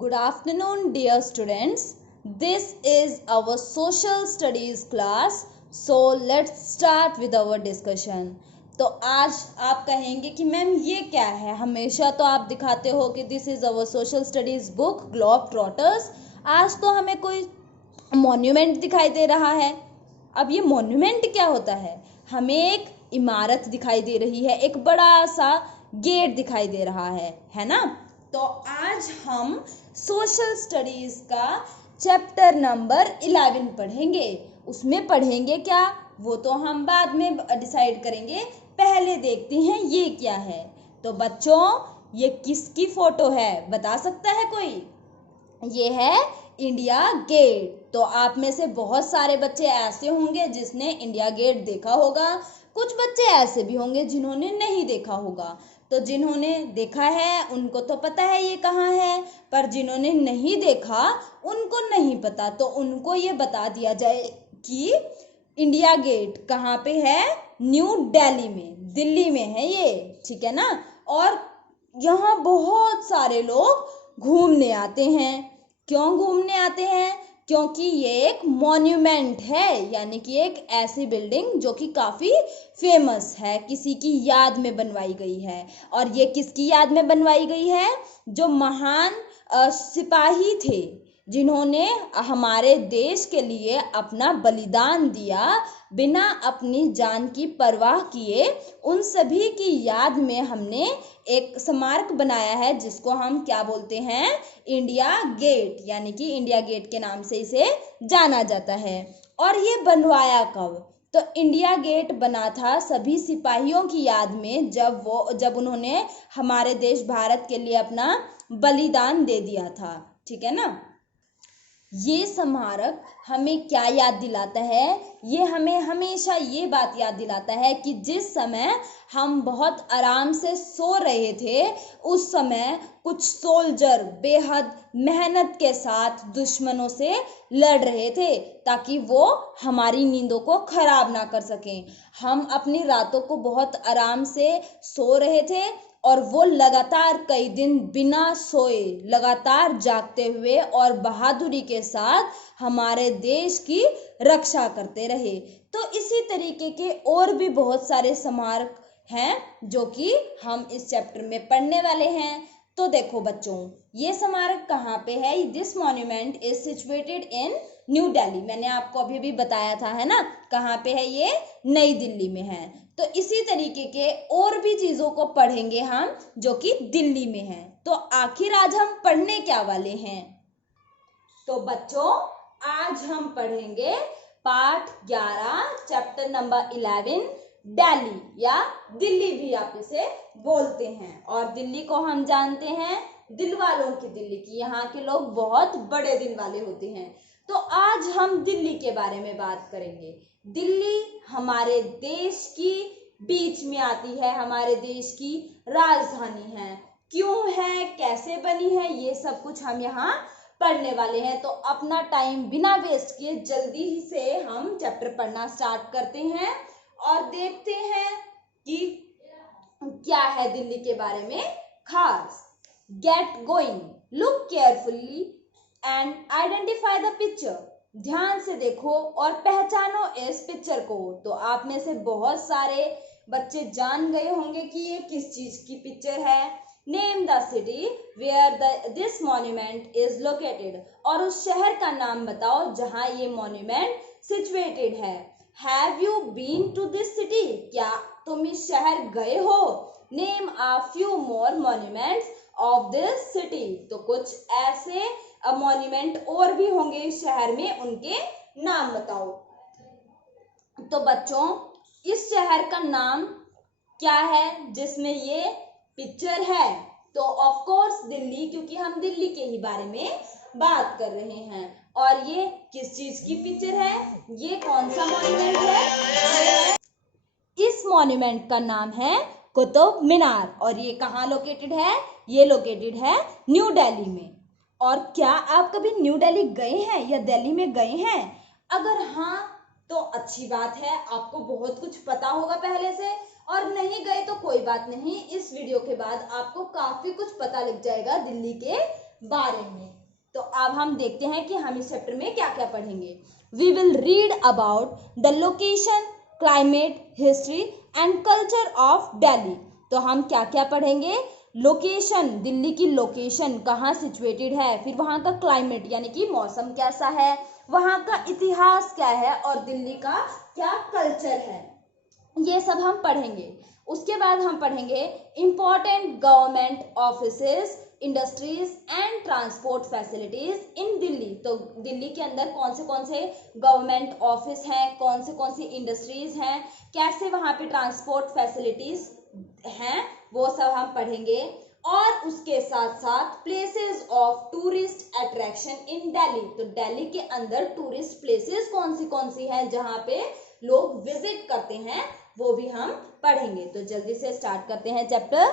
Good afternoon, dear students. This is our social studies class. So let's start with our discussion. तो आज आप कहेंगे कि ma'am ये क्या है, हमेशा तो आप दिखाते हो कि this is our social studies book globe trotters. आज तो हमें कोई मॉन्यूमेंट दिखाई दे रहा है। अब ये मॉन्यूमेंट क्या होता है? हमें एक इमारत दिखाई दे रही है, एक बड़ा सा गेट दिखाई दे रहा है ना। तो आज हम सोशल स्टडीज का चैप्टर नंबर 11 पढ़ेंगे। उसमें पढ़ेंगे क्या, वो तो हम बाद में डिसाइड करेंगे। पहले देखते हैं ये क्या है। तो बच्चों, ये किसकी फोटो है, बता सकता है कोई? ये है इंडिया गेट। तो आप में से बहुत सारे बच्चे ऐसे होंगे जिसने इंडिया गेट देखा होगा, कुछ बच्चे ऐसे भी होंगे जिन्होंने नहीं देखा होगा। तो जिन्होंने देखा है उनको तो पता है ये कहाँ है, पर जिन्होंने नहीं देखा उनको नहीं पता। तो उनको ये बता दिया जाए कि इंडिया गेट कहाँ पे है। न्यू दिल्ली में, दिल्ली में है ये, ठीक है ना। और यहाँ बहुत सारे लोग घूमने आते हैं। क्यों घूमने आते हैं? क्योंकि ये एक मॉन्यूमेंट है, यानी कि एक ऐसी बिल्डिंग जो कि काफ़ी फेमस है, किसी की याद में बनवाई गई है। और ये किसकी याद में बनवाई गई है? जो महान सिपाही थे जिन्होंने हमारे देश के लिए अपना बलिदान दिया, बिना अपनी जान की परवाह किए। उन सभी की याद में हमने एक स्मारक बनाया है जिसको हम क्या बोलते हैं? इंडिया गेट, यानी कि इंडिया गेट के नाम से इसे जाना जाता है। और ये बनवाया कब? तो इंडिया गेट बना था सभी सिपाहियों की याद में, जब उन्होंने हमारे देश भारत के लिए अपना बलिदान दे दिया था, ठीक है ना। ये स्मारक हमें क्या याद दिलाता है? ये हमें हमेशा ये बात याद दिलाता है कि जिस समय हम बहुत आराम से सो रहे थे, उस समय कुछ सोल्जर बेहद मेहनत के साथ दुश्मनों से लड़ रहे थे ताकि वो हमारी नींदों को खराब ना कर सकें। हम अपनी रातों को बहुत आराम से सो रहे थे और वो लगातार कई दिन बिना सोए, लगातार जागते हुए और बहादुरी के साथ हमारे देश की रक्षा करते रहे। तो इसी तरीके के और भी बहुत सारे स्मारक हैं जो कि हम इस चैप्टर में पढ़ने वाले हैं। तो देखो बच्चों, ये स्मारक कहाँ पे है? This monument is situated in new Delhi. मैंने आपको अभी भी बताया था, है ना, कहाँ पे है ये? नई दिल्ली में है। तो इसी तरीके के और भी चीजों को पढ़ेंगे हम जो कि दिल्ली में है। तो आखिर आज हम पढ़ने क्या वाले हैं? तो बच्चों, आज हम पढ़ेंगे पाठ 11 चैप्टर नंबर 11 दिल्ली, या दिल्ली भी आप इसे बोलते हैं। और दिल्ली को हम जानते हैं दिल वालों की दिल्ली की, यहाँ के लोग बहुत बड़े दिल वाले होते हैं। तो आज हम दिल्ली के बारे में बात करेंगे। दिल्ली हमारे देश की बीच में आती है, हमारे देश की राजधानी है। क्यों है, कैसे बनी है, ये सब कुछ हम यहाँ पढ़ने वाले हैं। तो अपना टाइम बिना वेस्ट किए जल्दी ही से हम चैप्टर पढ़ना स्टार्ट करते हैं और देखते हैं कि क्या है दिल्ली के बारे में खास। Get going, look carefully and identify the picture. ध्यान से देखो और पहचानो इस पिक्चर को। तो आप में से बहुत सारे बच्चे जान गए होंगे कि ये किस चीज की पिक्चर है। Name the city where this monument is located. और उस शहर का नाम बताओ जहां ये मॉन्यूमेंट सिचुएटेड है। Have you been to this city? क्या तुम इस शहर गए हो? Name a few more monuments of this city. तो कुछ ऐसे मॉन्यूमेंट और भी होंगे इस शहर में, उनके नाम बताओ। तो बच्चों, इस शहर का नाम क्या है जिसमें ये पिक्चर है? तो ऑफ कोर्स दिल्ली, क्योंकि हम दिल्ली के ही बारे में बात कर रहे हैं। और ये किस चीज की पिक्चर है? ये कौन सा मॉन्यूमेंट है? इस मॉन्यूमेंट का नाम है कुतुब मीनार। और ये कहाँ लोकेटेड है? ये लोकेटेड है न्यू दिल्ली में। और क्या आप कभी न्यू दिल्ली गए हैं या दिल्ली में गए हैं? अगर हाँ तो अच्छी बात है, आपको बहुत कुछ पता होगा पहले से। और नहीं गए तो कोई बात नहीं, इस वीडियो के बाद आपको काफी कुछ पता लग जाएगा दिल्ली के बारे में। तो अब हम देखते हैं कि हम इस चैप्टर में क्या क्या पढ़ेंगे। We will read about the location, climate, history and culture of Delhi. तो हम क्या क्या पढ़ेंगे? लोकेशन, दिल्ली की लोकेशन कहाँ सिचुएटेड है, फिर वहाँ का क्लाइमेट यानी कि मौसम कैसा है, वहाँ का इतिहास क्या है और दिल्ली का क्या कल्चर है, ये सब हम पढ़ेंगे। उसके बाद हम पढ़ेंगे important government offices, industries and transport facilities in Delhi. तो दिल्ली के अंदर कौन से गवर्नमेंट ऑफिस हैं, कौन सी इंडस्ट्रीज हैं, कैसे वहाँ पे ट्रांसपोर्ट फैसिलिटीज हैं, वो सब हम पढ़ेंगे। और उसके साथ साथ places of tourist attraction in Delhi. तो दिल्ली के अंदर टूरिस्ट प्लेसेस कौन सी हैं जहाँ पे लोग विजिट करते हैं, वो भी हम पढ़ेंगे। तो जल्दी से स्टार्ट करते हैं chapter.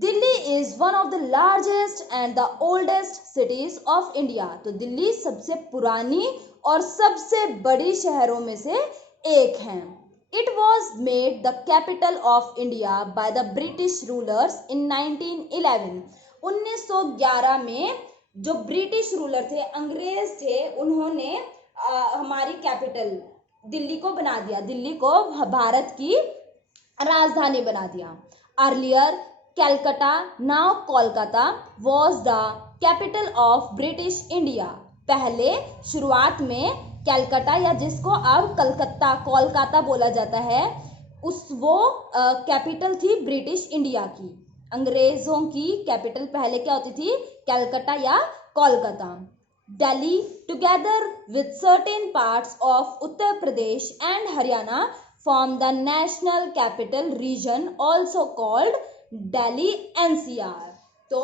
Delhi is one of the largest and the oldest cities of India. तो दिल्ली सबसे पुरानी और सबसे बड़ी शहरों में से एक है। It was made the capital of India by the British rulers इन 1911। 1911 में जो ब्रिटिश रूलर थे, अंग्रेज थे, उन्होंने हमारी कैपिटल दिल्ली को बना दिया, दिल्ली को भारत की राजधानी बना दिया। Earlier Calcutta, now Kolkata, was the capital of British India. पहले शुरुआत में कैलकाटा या जिसको अब कलकत्ता, कोलकाता बोला जाता है, वो कैपिटल थी ब्रिटिश इंडिया की। अंग्रेजों की कैपिटल पहले क्या होती थी? कैलकाटा या Kolkata. Delhi, together with certain parts of Uttar Pradesh and Haryana, form the National Capital Region, also called Delhi NCR। तो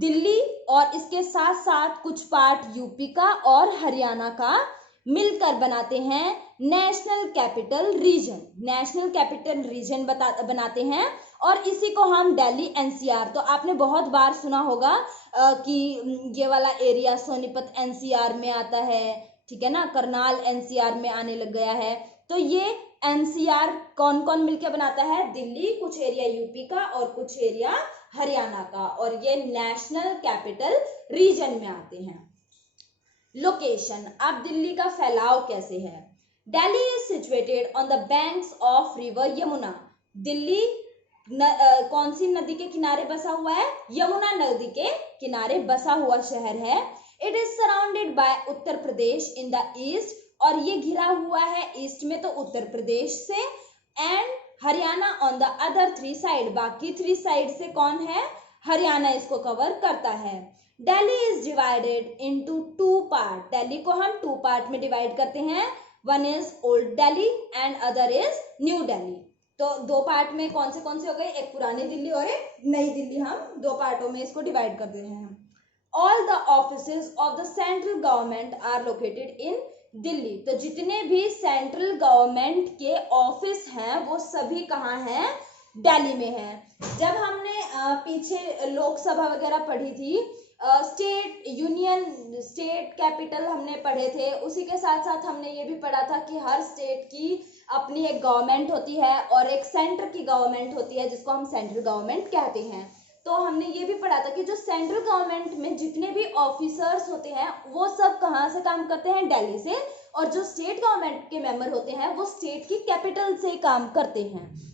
दिल्ली और इसके साथ साथ कुछ पार्ट यूपी का और हरियाणा का मिलकर बनाते हैं national capital region. National capital region बनाते हैं और इसी को हम दिल्ली एनसीआर। तो आपने बहुत बार सुना होगा कि ये वाला एरिया सोनीपत एनसीआर में आता है, ठीक है ना, करनाल एनसीआर में आने लग गया है। तो ये एनसीआर कौन कौन मिलकर बनाता है? दिल्ली, कुछ एरिया यूपी का और कुछ एरिया हरियाणा का, और ये नेशनल कैपिटल रीजन में आते हैं। लोकेशन, अब दिल्ली का फैलाव कैसे है? Delhi is situated on the banks of river Yamuna. Delhi कौन सी नदी के किनारे बसा हुआ है? यमुना नदी के किनारे बसा हुआ शहर है। It is surrounded by Uttar Pradesh in the east, और ये घिरा हुआ है ईस्ट में तो उत्तर प्रदेश से, and Haryana on the other 3 side. बाकी 3 साइड से कौन है? हरियाणा इसको कवर करता है। Delhi is divided into 2 part. Delhi को हम 2 पार्ट में डिवाइड करते हैं। One is old Delhi and other is new Delhi. तो 2 पार्ट में कौन से हो गए? एक पुरानी दिल्ली और एक नई दिल्ली। हम 2 पार्टों में इसको डिवाइड करते हैं। All the offices of the central government are located in Delhi. तो जितने भी सेंट्रल गवर्नमेंट के ऑफिस हैं वो सभी कहाँ हैं? दिल्ली में हैं। जब हमने पीछे लोकसभा वगैरह पढ़ी थी, स्टेट यूनियन स्टेट कैपिटल हमने पढ़े थे, उसी के साथ साथ हमने ये भी पढ़ा था कि हर स्टेट की अपनी एक गवर्नमेंट होती है और एक सेंटर की गवर्नमेंट होती है जिसको हम सेंट्रल गवर्नमेंट कहते हैं। तो हमने ये भी पढ़ा था कि जो सेंट्रल गवर्नमेंट में जितने भी ऑफिसर्स होते हैं वो सब कहाँ से काम करते हैं? दिल्ली से, और जो स्टेट गवर्नमेंट के मेंबर होते हैं वो स्टेट की कैपिटल से काम करते हैं।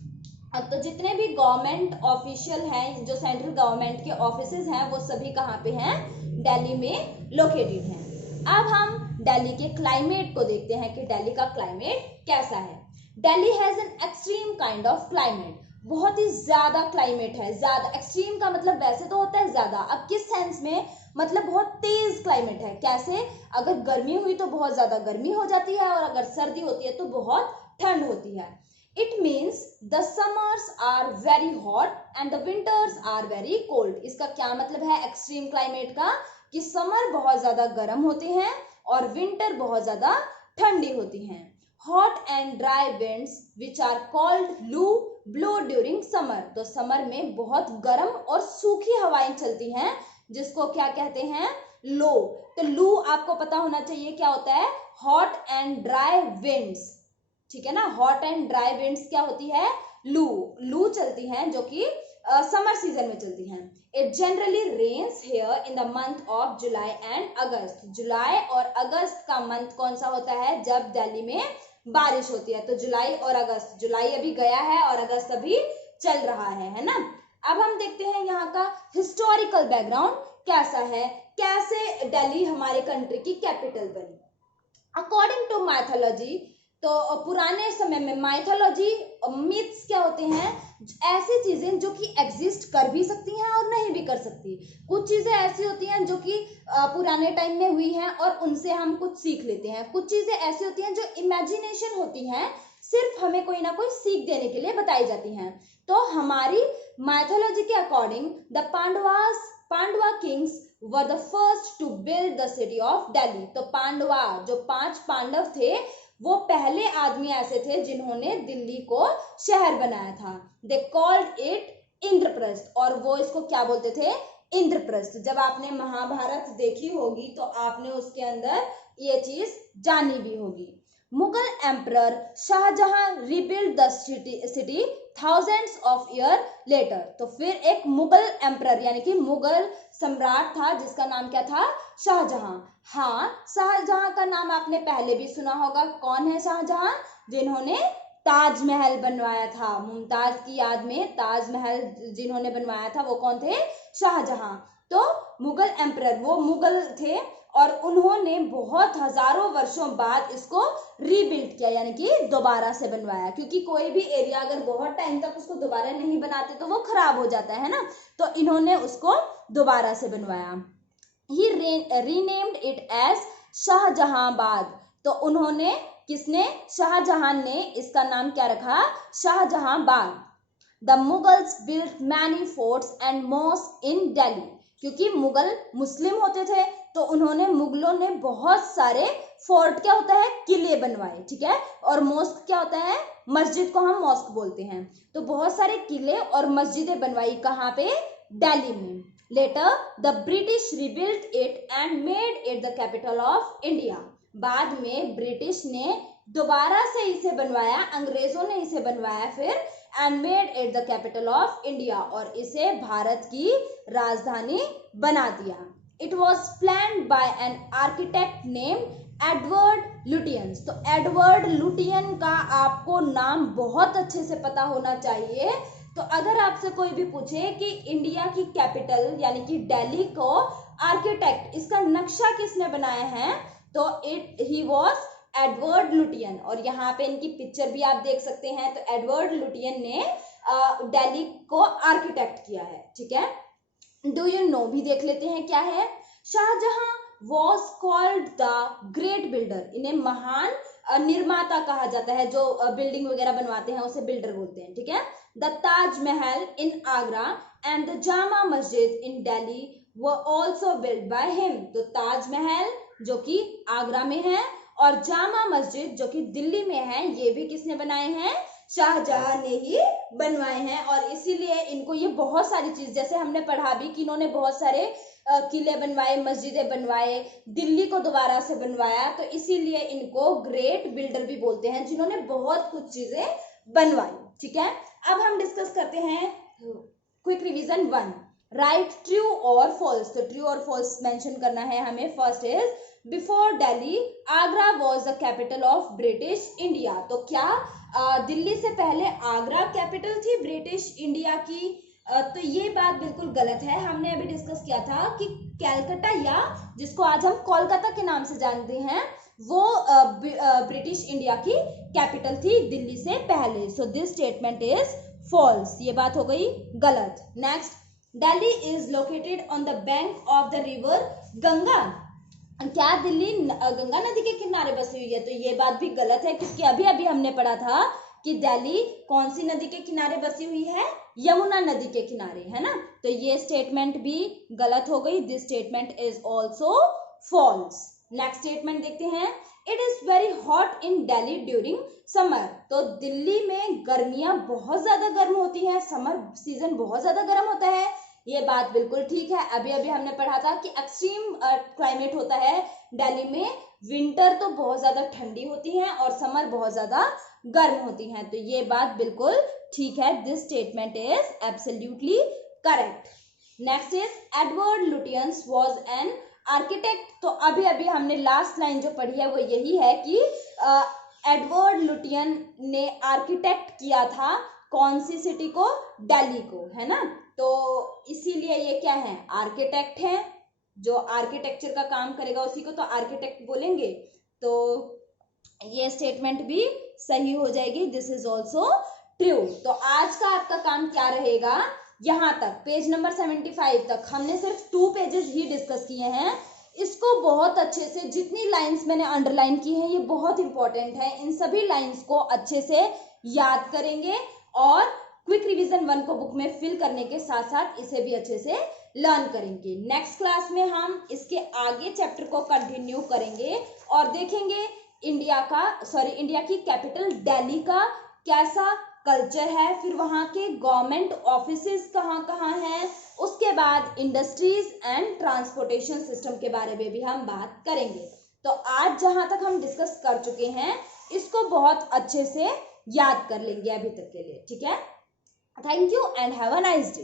अब तो जितने भी गवर्नमेंट ऑफिशियल हैं, जो सेंट्रल गवर्नमेंट के ऑफिसेज हैं, वो सभी कहाँ पे हैं? दिल्ली में लोकेटेड हैं। अब हम दिल्ली के क्लाइमेट को देखते हैं कि दिल्ली का क्लाइमेट कैसा है। Delhi has an extreme kind of climate. बहुत ही ज्यादा क्लाइमेट है। ज्यादा, एक्सट्रीम का मतलब वैसे तो होता है ज्यादा, अब किस सेंस में? मतलब बहुत तेज क्लाइमेट है। कैसे? अगर गर्मी हुई तो बहुत ज्यादा गर्मी हो जाती है और अगर सर्दी होती है तो बहुत ठंड होती है। It means the summers are very hot and the winters are very cold। इसका क्या मतलब है एक्सट्रीम क्लाइमेट का? कि समर बहुत ज्यादा गर्म होते हैं और विंटर बहुत ज्यादा ठंडी होती हैं। Hot and dry winds which are called loo blow during summer. तो समर में बहुत गर्म और सूखी हवाएं चलती हैं जिसको क्या कहते हैं? लो। तो लू आपको पता होना चाहिए क्या होता है? हॉट एंड ड्राई विंड्स, ठीक है ना। हॉट एंड ड्राई विंड्स क्या होती है? लू। लू चलती हैं जो कि समर सीजन में चलती हैं। It generally rains here in the month of July and August. जुलाई और अगस्त का मंथ कौन सा होता है जब दिल्ली में बारिश होती है? तो जुलाई और अगस्त, जुलाई अभी गया है और अगस्त अभी चल रहा है ना। अब हम देखते हैं यहाँ का हिस्टोरिकल बैकग्राउंड कैसा है, कैसे दिल्ली हमारे कंट्री की कैपिटल बनी। अकॉर्डिंग टू माइथोलॉजी, तो पुराने समय में माइथोलॉजी मिथ्स क्या होते हैं? ऐसी चीजें जो कि एग्जिस्ट कर भी सकती हैं और नहीं भी कर सकती। कुछ चीजें ऐसी होती हैं जो कि पुराने टाइम में हुई हैं और उनसे हम कुछ सीख लेते हैं। कुछ चीजें ऐसी होती हैं जो इमेजिनेशन होती हैं, सिर्फ हमें कोई ना कोई सीख देने के लिए बताई जाती हैं। तो हमारी माइथोलॉजी के according the Pandava kings were the first to build the city of Delhi. तो पांडवा, जो 5 पांडव थे, वो पहले आदमी ऐसे थे जिन्होंने दिल्ली को शहर बनाया था। दे कॉल्ड इट इंद्रप्रस्थ, और वो इसको क्या बोलते थे? इंद्रप्रस्थ। जब आपने महाभारत देखी होगी तो आपने उसके अंदर ये चीज जानी भी होगी। Mughal emperor Shahjahan rebuild the city thousands of year later. तो फिर एक मुगल एम्परर यानी कि मुगल सम्राट था जिसका नाम क्या था? शाहजहां। हाँ, शाहजहां का नाम आपने पहले भी सुना होगा। कौन है शाहजहां? जिन्होंने ताजमहल बनवाया था। मुमताज की याद में ताजमहल जिन्होंने बनवाया था वो कौन थे? शाहजहां। तो मुगल एम्परर, वो मुगल थे और उन्होंने बहुत हजारों वर्षों बाद इसको रीबिल्ड किया, यानी कि दोबारा से बनवाया। क्योंकि कोई भी एरिया अगर बहुत टाइम तक उसको दोबारा नहीं बनाते तो वो खराब हो जाता है ना, तो इन्होंने उसको दोबारा से बनवाया। ही रीनेम्ड इट एज शाहजहांबाद। तो उन्होंने, किसने? शाहजहां ने इसका नाम क्या रखा? Shahjahanabad. The Mughals built many forts and mosque in Delhi. क्योंकि मुगल मुस्लिम होते थे तो उन्होंने, मुगलों ने बहुत सारे फोर्ट, क्या होता है? किले बनवाए, ठीक है। और मॉस्क क्या होता है? मस्जिद को हम मॉस्क बोलते हैं। तो बहुत सारे किले और मस्जिदें बनवाई। कहाँ पे? दिल्ली में। Later the British rebuilt it and made it the capital of India. बाद में ब्रिटिश ने दोबारा से इसे बनवाया, अंग्रेजों ने इसे बनवाया फिर, and made it the capital of India, और इसे भारत की राजधानी बना दिया। It was planned by an architect named Edward Lutyens. तो एडवर्ड लुटियन का आपको नाम बहुत अच्छे से पता होना चाहिए। तो अगर आपसे कोई भी पूछे कि इंडिया की कैपिटल यानी कि दिल्ली को आर्किटेक्ट, इसका नक्शा किसने बनाया है, तो ही वॉज एडवर्ड लुटियन। और यहाँ पे इनकी पिक्चर भी आप देख सकते हैं। तो एडवर्ड लुटियन ने दिल्ली को आर्किटेक्ट किया है, ठीक है। डू यू नो भी देख लेते हैं क्या है। Shahjahan was called the great builder. इन्हें महान निर्माता कहा जाता है। जो बिल्डिंग वगैरह बनवाते हैं उसे बिल्डर बोलते हैं, ठीक है। The Taj Mahal in Agra and the Jama Masjid in Delhi were also build by him. तो ताजमहल जो कि आगरा में है और जामा मस्जिद जो कि दिल्ली में है, ये भी किसने बनाए हैं? शाहजहां ने ही बनवाए हैं। और इसीलिए इनको ये बहुत सारी चीज, जैसे हमने पढ़ा भी कि इन्होंने बहुत सारे किले बनवाए, मस्जिदें बनवाए, दिल्ली को दोबारा से बनवाया, तो इसीलिए इनको ग्रेट बिल्डर भी बोलते हैं, जिन्होंने बहुत कुछ चीजें बनवाई, ठीक है। अब हम डिस्कस करते हैं क्विक रिवीजन 1, राइट ट्रू और फॉल्स। तो ट्रू और फॉल्स मेंशन करना है हमें। First is before Delhi Agra was the capital of British India. तो क्या दिल्ली से पहले आगरा कैपिटल थी ब्रिटिश इंडिया की? तो ये बात बिल्कुल गलत है। हमने अभी डिस्कस किया था कि कैलकाटा, या जिसको आज हम कोलकाता के नाम से जानते हैं, वो ब्रिटिश इंडिया की कैपिटल थी दिल्ली से पहले। So this statement is false, ये बात हो गई गलत। Next, Delhi is located on the bank of the river Ganga. क्या दिल्ली गंगा नदी के किनारे बसी हुई है? तो ये बात भी गलत है, क्योंकि अभी अभी हमने पढ़ा था कि दिल्ली कौन सी नदी के किनारे बसी हुई है? यमुना नदी के किनारे, है ना। तो ये स्टेटमेंट भी गलत हो गई। This statement is also false. Next statement देखते हैं। It is very hot in Delhi during summer. तो दिल्ली में गर्मियां बहुत ज्यादा गर्म होती हैं, समर सीजन बहुत ज्यादा गर्म होता है। ये बात बिल्कुल ठीक है। अभी अभी हमने पढ़ा था कि एक्सट्रीम क्लाइमेट होता है दिल्ली में। विंटर तो बहुत ज्यादा ठंडी होती है और समर बहुत ज्यादा गर्म होती है। तो ये बात बिल्कुल ठीक है। This statement is absolutely correct. Next is Edward Lutyens was an architect. तो अभी अभी हमने लास्ट लाइन जो पढ़ी है वो यही है कि एडवर्ड लुटियन ने आर्किटेक्ट किया था कौन सी सिटी को? दिल्ली को, है ना। तो इसीलिए ये क्या है? आर्किटेक्ट है। जो आर्किटेक्चर का काम करेगा उसी को तो आर्किटेक्ट बोलेंगे। तो ये स्टेटमेंट भी सही हो जाएगी। This is also true. तो आज का आपका काम क्या रहेगा? यहां तक पेज नंबर 75 तक हमने सिर्फ 2 पेजेस ही डिस्कस किए हैं। इसको बहुत अच्छे से, जितनी लाइंस मैंने अंडरलाइन की हैं ये बहुत इंपॉर्टेंट है, इन सभी लाइंस को अच्छे से याद करेंगे और क्विक रिवीजन 1 को बुक में फिल करने के साथ साथ इसे भी अच्छे से लर्न करेंगे। नेक्स्ट क्लास में हम इसके आगे चैप्टर को कंटिन्यू करेंगे और देखेंगे इंडिया की कैपिटल दिल्ली का कैसा कल्चर है, फिर वहां के गवर्नमेंट ऑफिसेस कहाँ कहाँ हैं, उसके बाद इंडस्ट्रीज एंड ट्रांसपोर्टेशन सिस्टम के बारे में भी हम बात करेंगे। तो आज जहां तक हम डिस्कस कर चुके हैं इसको बहुत अच्छे से याद कर लेंगे अभी तक के लिए, ठीक है। Thank you and have a nice day.